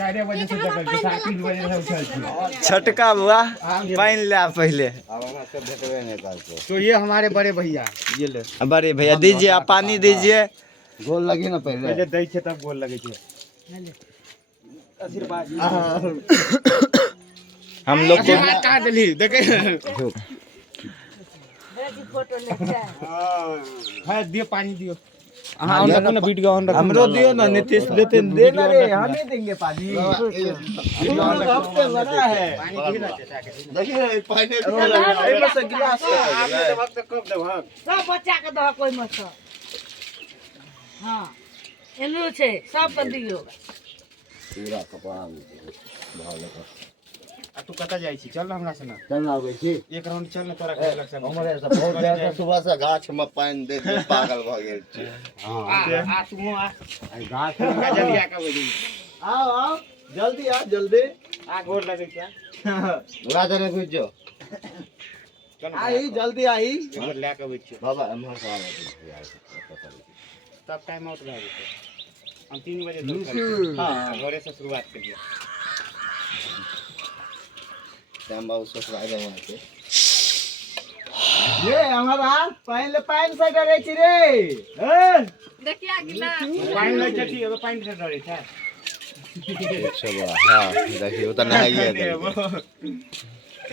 4 बजे से जगल 3 बजे से उठल छी। छटका बुआ पानी ले पहले। तो ये हमारे बड़े भैया, ये ले बड़े भैया दीजिए, आप पानी दीजिए। गोल लगे ना पहले दै छै तब गोल लगे छै। आशीर्वाद हम लोग को काट ली देखे फोटो ले जाए। हां दियो पानी दियो। हां ऑन रखो ना, वीडियो ऑन रखो। हमरो दियो ना, नीतीश देते देना रे, हम नहीं देंगे पानी। हफ्ते बड़ा है देखिए पानी एमे से गिलास कब देब हम सब बच्चा के दह कोई मत। हां एनु छे सब के दियो। पूरा कपड़ा भाव आ तू कत जाई छी? चल ना हमरा संग। चल ना आबै छी एक राउंड चल ना, तोरा खेलक सब हमरे से बहुत देर से सुबह से गाछ में पानी दे दे पागल भ गेल छी। हां आ तू आ गाछ जल्दी आ के बोली। आओ आओ जल्दी आ जल्दी आ गोर लगे क्या? राजा ने बुझो चल आई जल्दी आई गोर ले के आबै छी। बाबा हमर सवाल तब टाइम आउट भए जेतै। हम 3 बजे हां घरे से शुरुआत करिए। टाइम बाबू ससुराल जावा के ये हमारा पानी से डरे छी रे। देखिया गिला पानी ले छठी, अब पानी से डरे छै। चलो हां देखिए उतना नहीं है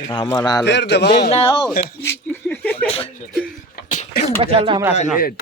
हमारा फिर दबा देना हो। चल हमरा संग।